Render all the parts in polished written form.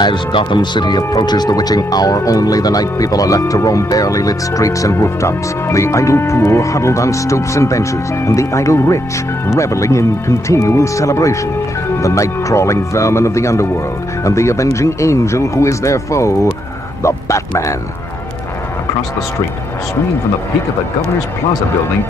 As Gotham City approaches the witching hour, only the night people are left to roam barely lit streets and rooftops. The idle poor huddled on stoops and benches, and the idle rich reveling in continual celebration. The night-crawling vermin of the underworld, and the avenging angel who is their foe, the Batman. Across the street, swinging from the peak of the Governor's Plaza building,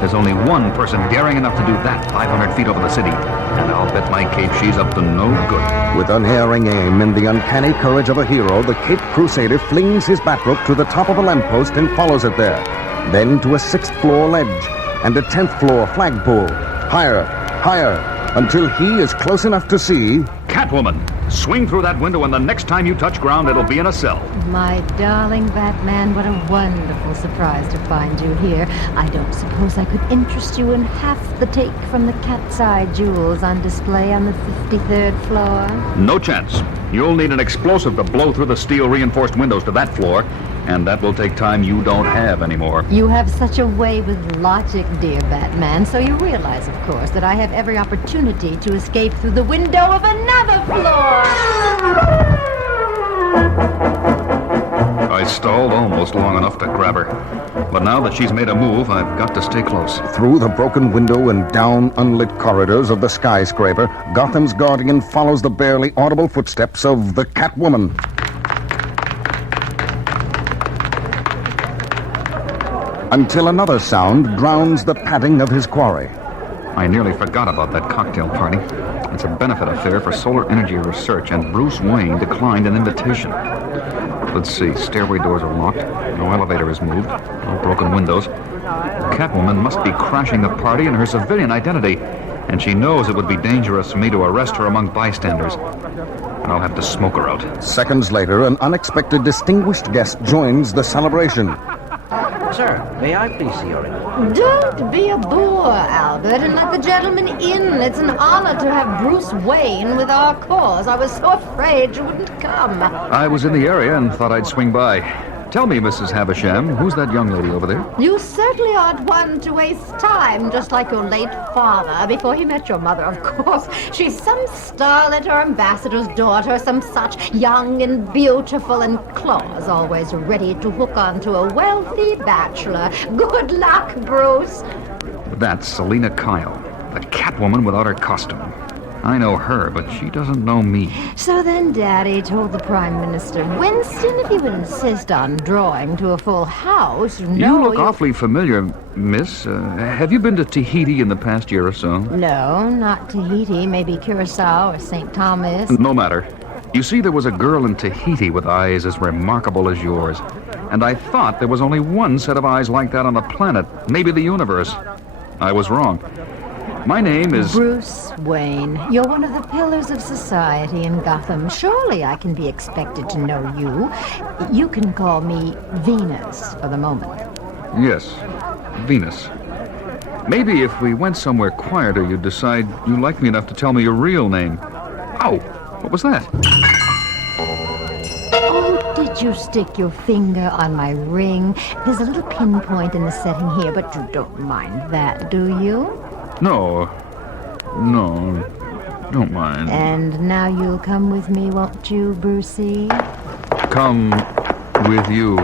there's only one person daring enough to do that 500 feet over the city. And I'll bet my cape she's up to no good. With unerring aim and the uncanny courage of a hero, the Caped Crusader flings his batrope to the top of a lamppost and follows it there. Then to a 6th-floor ledge and a 10th-floor flagpole. Higher, higher, until he is close enough to see... Catwoman! Swing through that window, and the next time you touch ground, it'll be in a cell. My darling Batman, what a wonderful surprise to find you here. I don't suppose I could interest you in half the take from the cat's eye jewels on display on the 53rd floor? No chance. You'll need an explosive to blow through the steel-reinforced windows to that floor, and that will take time you don't have anymore. You have such a way with logic, dear Batman, so you realize, of course, that I have every opportunity to escape through the window of another floor! I stalled almost long enough to grab her. But now that she's made a move, I've got to stay close. Through the broken window and down unlit corridors of the skyscraper, Gotham's guardian follows the barely audible footsteps of the Catwoman. Until another sound drowns the padding of his quarry. I nearly forgot about that cocktail party. It's a benefit affair for solar energy research, and Bruce Wayne declined an invitation. Let's see, stairway doors are locked, no elevator is moved, no broken windows. Catwoman must be crashing the party in her civilian identity, and she knows it would be dangerous for me to arrest her among bystanders. And I'll have to smoke her out. Seconds later, an unexpected distinguished guest joins the celebration. Sir, may I please see your ring? Don't be a boor, Albert, and let the gentleman in. It's an honor to have Bruce Wayne with our cause. I was so afraid you wouldn't come. I was in the area and thought I'd swing by. Tell me, Mrs. Havisham, who's that young lady over there? You certainly aren't one to waste time, just like your late father, before he met your mother, of course. She's some starlet or ambassador's daughter, some such, young and beautiful, and claws always ready to hook onto a wealthy bachelor. Good luck, Bruce. That's Selina Kyle, the Catwoman without her costume. I know her, but she doesn't know me. So then Daddy told the Prime Minister Winston if he would insist on drawing to a full house. You look awfully familiar, miss. Have you been to Tahiti in the past year or so? No, not Tahiti. Maybe Curacao or St. Thomas. No matter. You see, there was a girl in Tahiti with eyes as remarkable as yours. And I thought there was only one set of eyes like that on the planet, maybe the universe. I was wrong. My name is... Bruce Wayne. You're one of the pillars of society in Gotham. Surely I can be expected to know you. You can call me Venus for the moment. Yes, Venus. Maybe if we went somewhere quieter, you'd decide you like me enough to tell me your real name. Ow! What was that? Oh, did you stick your finger on my ring? There's a little pinpoint in the setting here, but you don't mind that, do you? No, don't mind. And now you'll come with me, won't you, Brucey? Come with you,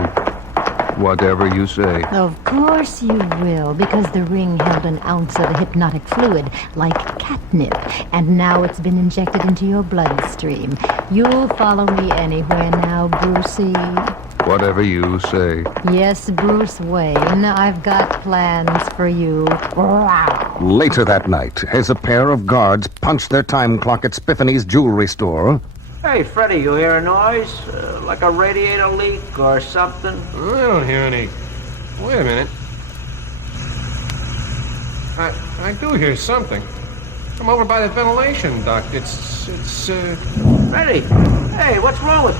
whatever you say. Of course you will, because the ring held an ounce of a hypnotic fluid, like catnip, and now it's been injected into your bloodstream. You'll follow me anywhere now, Brucey. Whatever you say. Yes, Bruce Wayne, I've got plans for you. Later that night, as a pair of guards punch their time clock at Spiffany's jewelry store... Hey, Freddy, you hear a noise? Like a radiator leak or something? I don't hear any. Wait a minute. I do hear something. I'm over by the ventilation duct. It's Freddy! Hey, what's wrong with...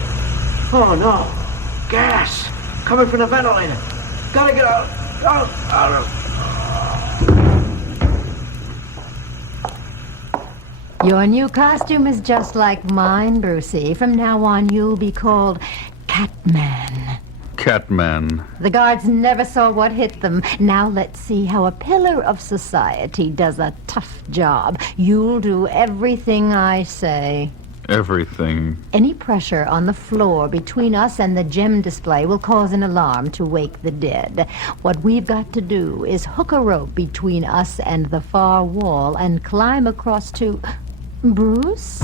Oh, no. Gas! Coming from the ventilator. Gotta get out. Out. Your new costume is just like mine, Brucey. From now on, you'll be called Catman. Catman. The guards never saw what hit them. Now let's see how a pillar of society does a tough job. You'll do everything I say. Everything. Any pressure on the floor between us and the gem display will cause an alarm to wake the dead. What we've got to do is hook a rope between us and the far wall and climb across to... Bruce?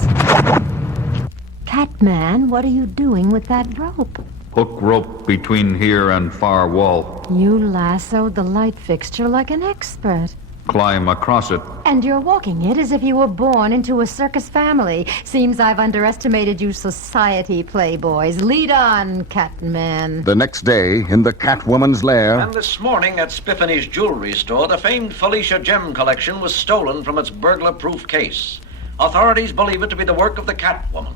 Catman, what are you doing with that rope? Hook rope between here and far wall. You lassoed the light fixture like an expert. Climb across it. And you're walking it as if you were born into a circus family. Seems I've underestimated you society playboys. Lead on, Catman. The next day, in the Catwoman's lair... And this morning at Spiffany's jewelry store, the famed Felicia gem collection was stolen from its burglar-proof case. Authorities believe it to be the work of the Catwoman.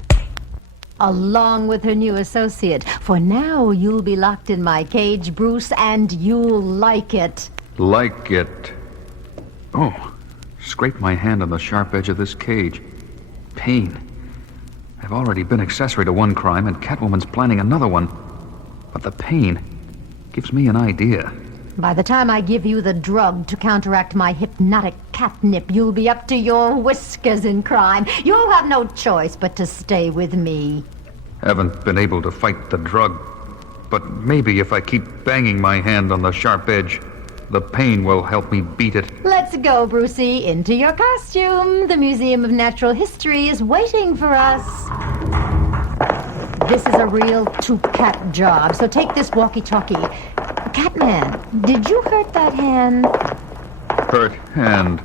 Along with her new associate. For now, you'll be locked in my cage, Bruce, and you'll like it. Like it. Oh, scrape my hand on the sharp edge of this cage. Pain. I've already been accessory to one crime, and Catwoman's planning another one. But the pain gives me an idea. By the time I give you the drug to counteract my hypnotic catnip, you'll be up to your whiskers in crime. You'll have no choice but to stay with me. Haven't been able to fight the drug, but maybe if I keep banging my hand on the sharp edge, the pain will help me beat it. Let's go, Brucey, into your costume. The Museum of Natural History is waiting for us. This is a real two-cat job, so take this walkie-talkie. Catman, did you hurt that hand? Hurt hand.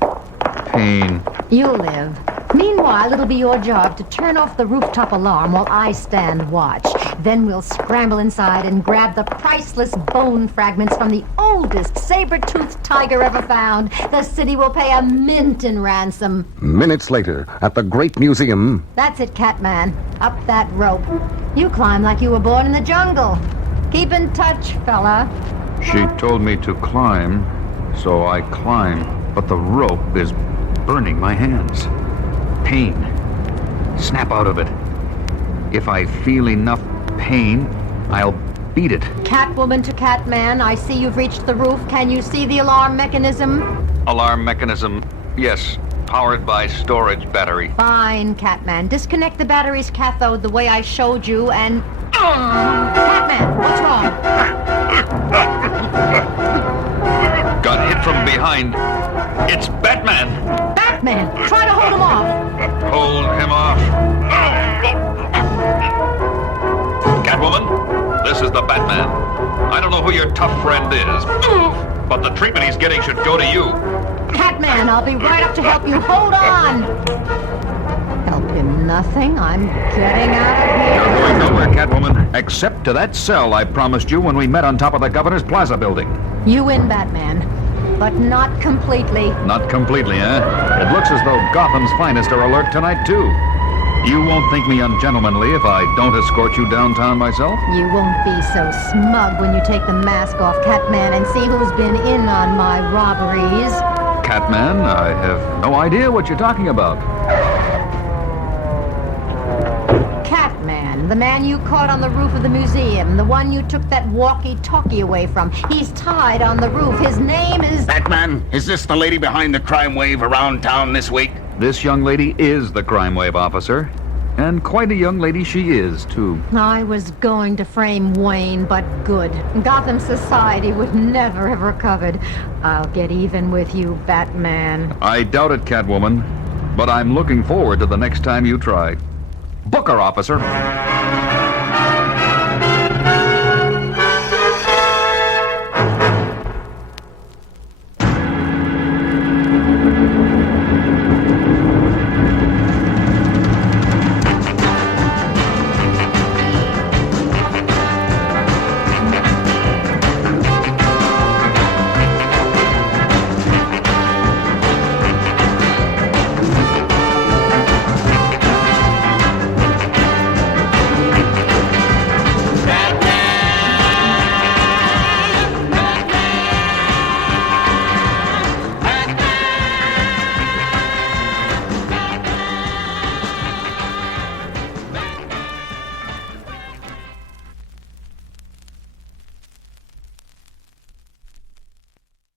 Pain. You'll live. Meanwhile, it'll be your job to turn off the rooftop alarm while I stand watch. Then we'll scramble inside and grab the priceless bone fragments from the oldest saber-toothed tiger ever found. The city will pay a mint in ransom. Minutes later, at the Great Museum... That's it, Catman. Up that rope. You climb like you were born in the jungle. Keep in touch, fella. She told me to climb, so I climb. But the rope is burning my hands. Pain. Snap out of it. If I feel enough pain, I'll beat it. Catwoman to Catman, I see you've reached the roof. Can you see the alarm mechanism? Alarm mechanism, yes. Powered by storage battery. Fine, Catman. Disconnect the battery's cathode the way I showed you and... Catman, what's wrong? Got hit from behind. It's Batman! Batman, try to hold him off. Hold him off. Catwoman, this is the Batman. I don't know who your tough friend is, but the treatment he's getting should go to you. Catman, I'll be right up to help you. Hold on. Help him nothing. I'm getting out of here. You're going nowhere, Catwoman, except to that cell I promised you when we met on top of the Governor's Plaza building. You win, Batman. But not completely. Not completely, eh? It looks as though Gotham's finest are alert tonight, too. You won't think me ungentlemanly if I don't escort you downtown myself? You won't be so smug when you take the mask off, Catman, and see who's been in on my robberies. Catman, I have no idea what you're talking about. Catman, the man you caught on the roof of the museum, the one you took that walkie-talkie away from. He's tied on the roof. His name is... Batman, is this the lady behind the crime wave around town this week? This young lady is the crime wave officer. And quite a young lady she is, too. I was going to frame Wayne, but good. Gotham society would never have recovered. I'll get even with you, Batman. I doubt it, Catwoman. But I'm looking forward to the next time you try. Book her, officer.